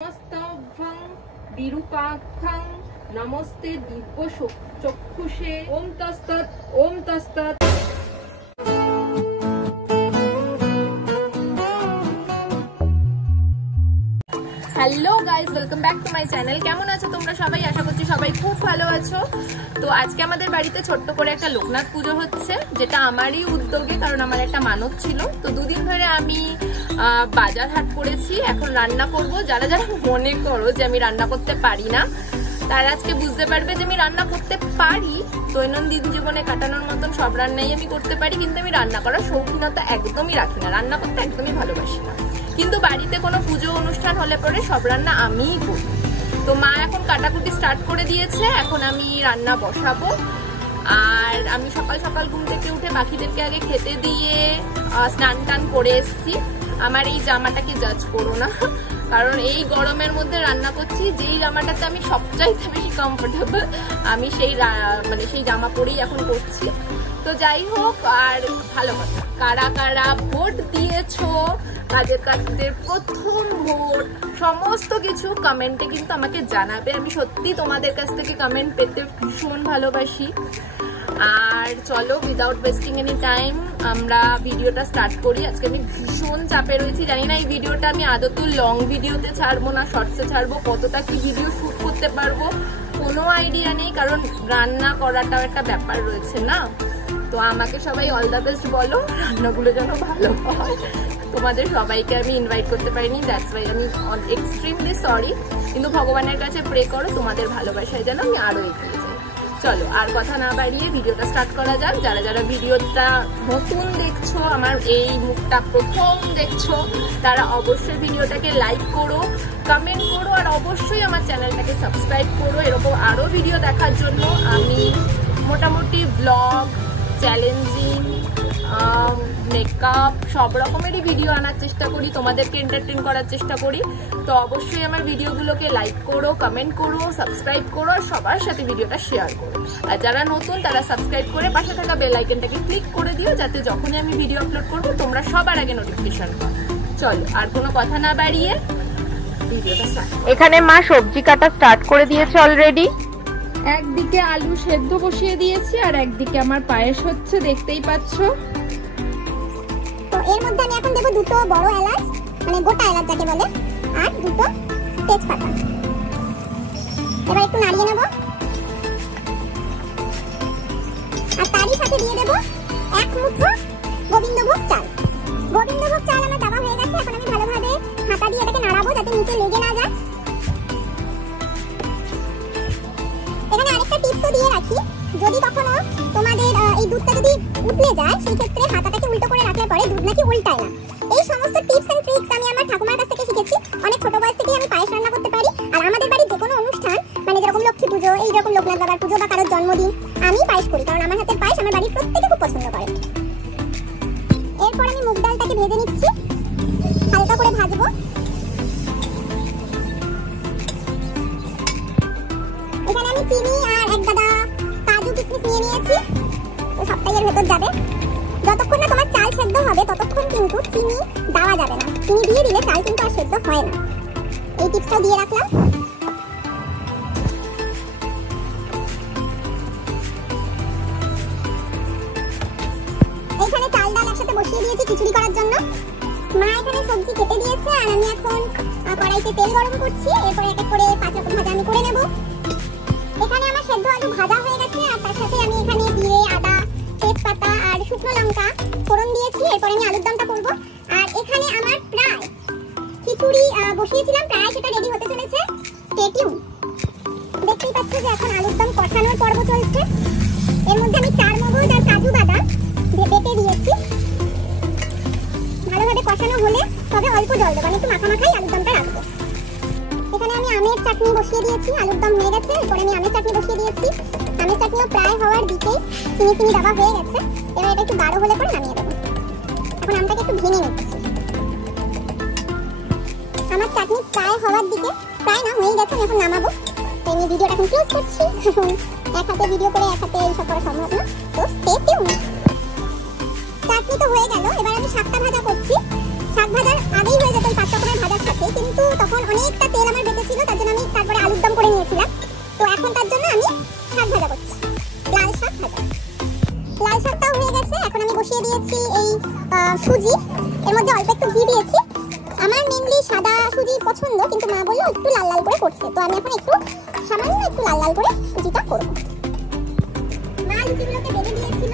নমস্তভ্যং বিরূপাক্ষং নমস্তে দিব্য চক্ষুষে ওম তস্তৎ ওম তস্তৎ। Hello guys, welcome back to my channel. কেমন আছো তোমরা সবাই? আশা করছি সবাই খুব ভালো আছো। তো আজকে আমাদের বাড়িতে ছোট্ট করে একটা লোকনাথ পুজো হচ্ছে, যেটা আমারই উদ্যোগে, কারণ আমার একটা মানত ছিল। তো দুদিন ধরে আমি বাজার হাট করেছি, এখন রান্না করব। যারা যারা মনে করো যে আমি রান্না করতে পারি না, তারা আজকে বুঝতে পারবে যে আমি রান্না করতে পারি। দৈনন্দিন জীবনে কাটানোর মতন সব রান্নাই আমি করতে পারি, কিন্তু আমি রান্না করার শৌখিনতা একদমই রাখি না, রান্না করতে একদমই ভালোবাসি না। কিন্তু বাড়িতে কোনো পুজো অনুষ্ঠান হলে পরে সব রান্না আমিই করি। তো মা এখন কাটাকুটি স্টার্ট করে দিয়েছে, এখন আমি রান্না বসাবো। আর আমি সকাল সকাল ঘুম থেকে উঠে পাখিদেরকে আগে খেতে দিয়ে স্নান টান করে এসছি। আমার এই জামাটাকে জাজ করো না, কারণ এই গরমের মধ্যে রান্না করছি। যেই জামাটাতে আমি সবচাইতে বেশি কমফোর্টেবল, আমি সেই জামা পরেই এখন করছি। তো যাই হোক, আর ভালো কথা, কারা কারা ভোট দিয়েছো, কাজের কাজদের প্রথম ভোট, সমস্ত কিছু কমেন্টে কিন্তু আমাকে জানাবে। আমি সত্যি তোমাদের কাছ থেকে কমেন্ট পেতে ভীষণ ভালোবাসি। আর চলো, উইদাউট ওয়েস্টিং এনি টাইম আমরা ভিডিওটা স্টার্ট করি। আজকে আমি ভীষণ চাপে রয়েছি, জানি না এই ভিডিওটা আমি আদৌ লং ভিডিওতে ছাড়বো না শর্টসে ছাড়বো, কতটা কি ভিডিও শুট করতে পারবো কোনো আইডিয়া নেই, কারণ রান্না করাটাও একটা ব্যাপার রয়েছে না। তো আমাকে সবাই অল দ্য বেস্ট বলো, রান্নাগুলো যেন ভালো হয়। তোমাদের সবাইকে আমি ইনভাইট করতে পারিনি, দ্যাটস ওয়াই আমি এক্সট্রিমলি সরি। কিন্তু ভগবানের কাছে প্রে করো তোমাদের ভালোবাসায় যেন আমি আরো এগিয়ে যাই। চলো, আর কথা না বাড়িয়ে ভিডিওটা স্টার্ট করা যাক। যারা যারা ভিডিওটা নতুন দেখছো, আমার এই মুখটা প্রথম দেখছো, তারা অবশ্যই ভিডিওটাকে লাইক করো, কমেন্ট করো, আর অবশ্যই আমার চ্যানেলটাকে সাবস্ক্রাইব করো। এরকম আরো ভিডিও দেখার জন্য আমি মোটামুটি ব্লগ, চ্যালেঞ্জিং, মেকআপ, সব রকমেরই ভিডিও আনার চেষ্টা করি, তোমাদেরকে এন্টারটেইন করার চেষ্টা করি। তো অবশ্যই আমার ভিডিওগুলোকে লাইক করো, কমেন্ট করো, সাবস্ক্রাইব করো, আর সবার সাথে ভিডিওটা শেয়ার করো। আর যারা নতুন তারা সাবস্ক্রাইব করে পাশে থাকা বেল আইকনটাকে ক্লিক করে দিও, যাতে যখনই আমি ভিডিও আপলোড করবো তোমরা সবার আগে নোটিফিকেশন পাও। চলো, আর কোনো কথা না বাড়িয়ে ভিডিওটা স্টার্ট। এখানে মা সবজি কাটা স্টার্ট করে দিয়েছে অলরেডি। একদিকে আলু সেদ্ধ বসিয়ে দিয়েছি, আর একদিকে আমার পায়েস হচ্ছে, দেখতেই পাচ্ছ। তো এর মধ্যে আমি এখন দেব দুটো বড় এলাচ, মানে গোটা এলাচ যাকে বলে, আর দুটো তেজপাতা। এবার একটু নাড়িয়ে নেব, আর তারই সাথে দিয়ে দেব এক মুঠো গোবিন্দভোগ চাল। গোবিন্দভোগ চাল আমার দেওয়া হয়ে গেছে। এখন আমি ভালোভাবে হাতা দিয়ে এটাকে নাড়াবো, যাতে নিচে লেগে না যায়। এখানে আরেকটা টিপসও দিয়ে রাখি, যদি কখনো তোমাদের এই দুধটা যদি উতলে যায়, সেই ক্ষেত্রে হাতাটাকে উল্টো করে রাখলে পরে দুধ নাকি উল্টায় না। এই সমস্ত টিপস এন্ড ট্রিক্স আমি আমার ঠাকুমার কাছ থেকে শিখেছি। অনেক ছোট বয়স থেকেই আমি পায়েস রান্না করতে পারি। আর আমাদের বাড়ির যে কোনো অনুষ্ঠান, মানে যেরকম লক্ষ্মী পুজো, এইরকম লোকনাথ বাবার পুজো বা কারোর জন্মদিন, আমি পায়েস করি, কারণ আমার হাতের পায়েস আমার বাড়ির প্রত্যেকে খুব পছন্দ করে। এরপর আমি মুগ ডালটাকে ভেজে নিচ্ছি, হালকা করে ভাজবো। এখানে আমি চিনি আর এক গাদা কাজু কিশমিশ নিয়ে নিয়েছি, তো সবটাই এর ভেতর যাবে। যতক্ষণ না তোমার চাল সেদ্ধ হবে ততক্ষণ কিন্তু চিনি দেওয়া যাবে না। চিনি দিয়ে দিলে চাল কিন্তু আর সেদ্ধ হয় না। এই টিপসটাও দিয়ে রাখলাম। এইখানে চাল ডাল একসাথে বসিয়ে দিয়েছি খিচুড়ি করার জন্য। মা এখানে সবজি কেটে দিয়েছে, আর আমি এখন কড়াইতে তেল গরম করছি। এরপরে এক এক করে 5 রকম ভাজা আমি করে নেব। এখানে আমার সেদ্ধ আলু ভাজা হয়ে গেছে, আর তার সাথে আমি এখানে জিরে, আদা, তেজপাতা আর শুকনো লঙ্কা ফোড়ন দিয়েছি। এরপরে আমি আলুর দমটা করব। আর এখানে আমার প্রায় খিচুড়ি বসিয়েছিলাম, প্রায় সেটা রেডি হতে চলেছে। Stay tune. দেখতেই পাচ্ছ যে এখন আলুর দম কষানোর পর্ব চলছে। এর মধ্যে আমি চারমগজ আর কাজু বাদাম বেটে দিয়েছি। ভালোভাবে কষানো হলে তবে অল্প জল দেবো, একটু মাখামাখাই আলুর দমটা রাখবো। এখানে আমি আমের চাটনি বসিয়ে দিয়েছি, আলুর দম হয়ে গেছে। এরপরে আমি আমের চাটনি বসিয়ে দিয়েছি। আমের চাটনিও প্রায় হওয়ার দিকেই, চিনি চিনি দেওয়া হয়ে গেছে। এবার এটা একটু গাঢ় হলে পরে নামিয়ে দেবো। এখন আমটাকে একটু ভেঙে নিচ্ছি। আমার চাটনি প্রায় হওয়ার দিকে, প্রায় না হয়ে গেছে, আমি এখন নামাবো। তো আমি ভিডিওটা এখন ক্লোজ করছি। এক হাতে ভিডিও করে এক হাতে এইসব করা সম্ভব না, তো স্টে টিউন। চাটনি তো হয়ে গেল, এবার আমি শাকটা ভাজা করছি। শাক ভাজার আগেই হয়ে যেত ওই 5 রকমের ভাজার সাথে, কিন্তু তখন অনেকটা তেল আমার বেঁচেছিল, তার জন্য আমি তারপরে আলুর দম করে নিয়েছিলাম। তো এখন তার জন্য আমি শাক ভাজা করছি, লাল শাক ভাজা। লাল শাকটাও হয়ে গেছে। এখন আমি বসিয়ে দিয়েছি এই সুজি, এর মধ্যে অল্প একটু ঘি দিয়েছি। আমার মেনলি সাদা সুজি পছন্দ, কিন্তু মা বললো একটু লাল লাল করে করতে, তো আমি এখন একটু সামান্য একটু লাল লাল করে সুজিটা করব। মা লুচিগুলোকে বেলে দিয়েছিল,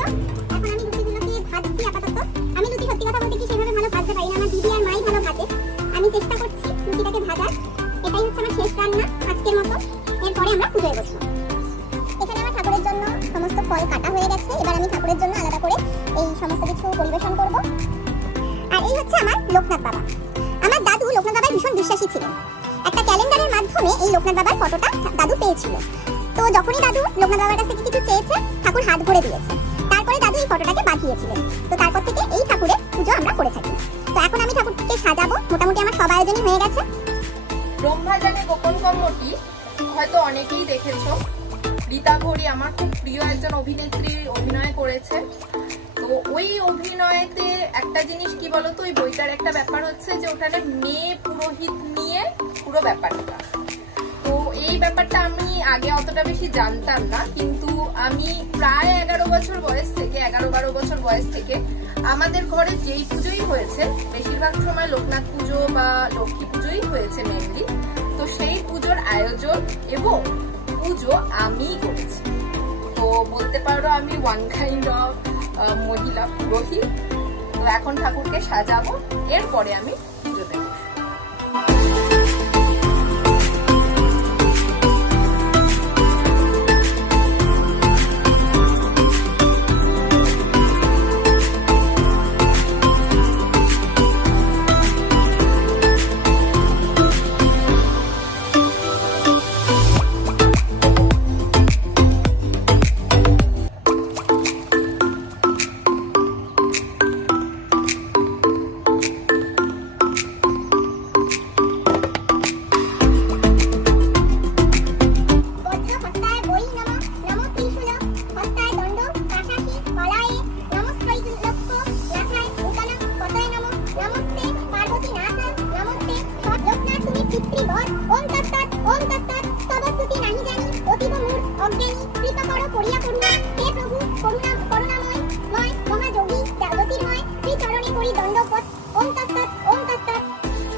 এখন আমি লুচিগুলোকে ভাজছি আপাতত। আমি লুচি সত্যি কথা বলতে কি সেভাবে ভালো ভাজতে পারি না, আমার দিদি আর মাই ভালো ভাজে। আমি চেষ্টা করছি লুচিটাকে ভাজার। এটাই হচ্ছে আমার শেষ রান্না আজকের মতো, এরপরে আমরা পুজোয় বসবো। এখানে আমার ঠাকুরের জন্য সমস্ত ফল কাটা হয়ে গেছে, এবার আমি ঠাকুরের জন্য আলাদা করে এই সমস্ত কিছু পরিবেশন করব। আর এই হচ্ছে আমার লোকনাথ বাবা। আমার দাদু লোকনাথ বাবার ভীষণ বিশ্বাসী ছিলেন। একটা ক্যালেন্ডারের মাধ্যমে এই লোকনাথ বাবার ফটোটা দাদু পেয়েছিল। তো যখনই দাদু লোকনাথ বাবার কাছ থেকে কিছু চেয়েছে, ঠাকুর হাত ভরে দিয়েছে। তারপরে দাদু এই ফটোটাকে বাঁধিয়েছিলেন। তো তারপর থেকে এই ঠাকুরের পুজো আমরা করে থাকি। তো এখন আমি ঠাকুরকে সাজাবো। মোটামুটি আমার সব আয়োজনই হয়ে গেছে। ব্রহ্মাজানে গোপন কর্মটি হয়তো অনেকেই দেখেছো। রীতা ঘড়ি আমার খুব প্রিয় একজন অভিনেত্রী অভিনয় করেছে। তো ওই অভিনয়তে একটা জিনিস কি বলতো, ওই বইটার একটা ব্যাপার হচ্ছে যে ওখানে মেয়ে পুরোহিত নিয়ে পুরো ব্যাপারটা। তো এই ব্যাপারটা আমি আগে অতটা বেশি জানতাম না, কিন্তু আমি প্রায় 11 বছর বয়স থেকে 11-12 বছর বয়স থেকে আমাদের ঘরে যেই পুজোই হয়েছে, বেশিরভাগ সময় লোকনাথ পুজো বা লক্ষ্মী পুজোই হয়েছে মেনলি। তো সেই পুজোর আয়োজন এবং পুজো আমিই করেছি। তো বলতে পারো আমি ওয়ান কাইন্ড অফ মহিলা পুরোহিত। তো এখন ঠাকুরকে সাজাবো, এরপরে আমি পুজো দেবো।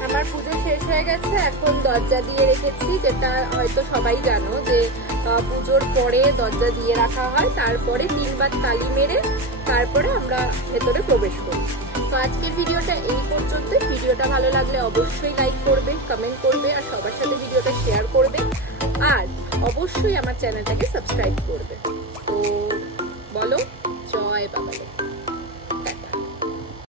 আমার পুজো শেষ হয়ে গেছে, এখন দরজা দিয়ে রেখেছি, যেটা হয়তো সবাই জানো যে পুজোর পরে দরজা দিয়ে রাখা হয়, তারপরে 3 বার তালি মেরে তারপরে আমরা ভেতরে প্রবেশ করি। তো আজকের ভিডিওটা এই পর্যন্ত। ভিডিওটা ভালো লাগলে অবশ্যই লাইক করবে, কমেন্ট করবে, আর সবার সাথে ভিডিওটা শেয়ার করবে, আর অবশ্যই আমার চ্যানেলটাকে সাবস্ক্রাইব করবে। তো বলো জয় বাবা।